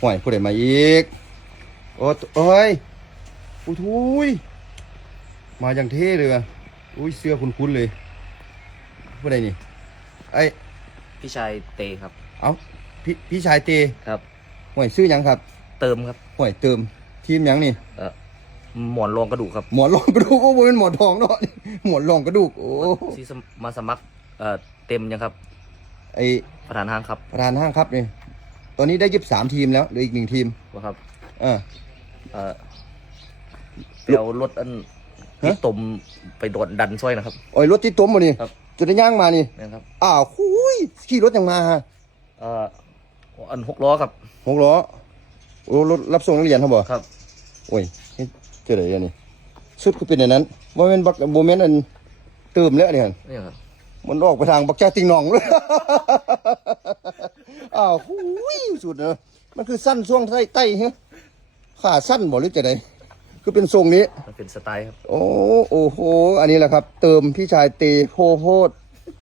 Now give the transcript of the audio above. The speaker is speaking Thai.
ห่วยผู้ใดมาอีก โอ้ตเอ้ยอุ้ยทุยมาอย่างเท่เลยอะอุ้ยเสื้อคุ้นๆเลย ผู้ใดนี่ ไอ้พี่ชายเตครับ เอ้าพี่พี่ชายเตครับ ห่วยซื้อหยังครับ เติมครับ ห่วยเติม ทีมหยังนี่ เออหมอนรองกระดูกครับหมอนรองกระดูกโอ้โหเป็นหมอนทองเนาะหมอนรองกระดูก โอ้ที่สมมาสมัครเอ่อเต็มยังครับ ไอประธานห้างครับ ประธานห้างครับนี่ ตอนนี้ได้ยิบสามทีมแล้วเหลืออีกหนึ่งทีมว่าครับ เออ เอ่อเดี๋ยวรถอันฮะที่ตมไปโดนดันซ้อยนะครับโอ้ยรถที่ต้มมานี่ครับจะได้ย่างมานี่นะครับอ้าวคุยขี่รถยังมาฮะเอ่ออันหกล้อครับหกล้อโอ้รถรับส่งนักเรียนเขาบอกครับโอ้ยเฮ็ดเจออะไรอันนี้สุดคือเป็นอย่างนั้นโมเมนต์บักโมเมนต์อันเติมแล้วเนี่ยนี่ครับมันออกไปทางบักแจ้ติงหนองเลยอ้าวหุย สุดเนอะมันคือสั้นช่วงใต้ใต้ฮะขาสั้นบ่หรือจะไดคือเป็นทรงนี้ มันเป็นสไตล์ครับ โอ้โอ้โห อันนี้แหละครับ เติมพี่ชายเตโพโพด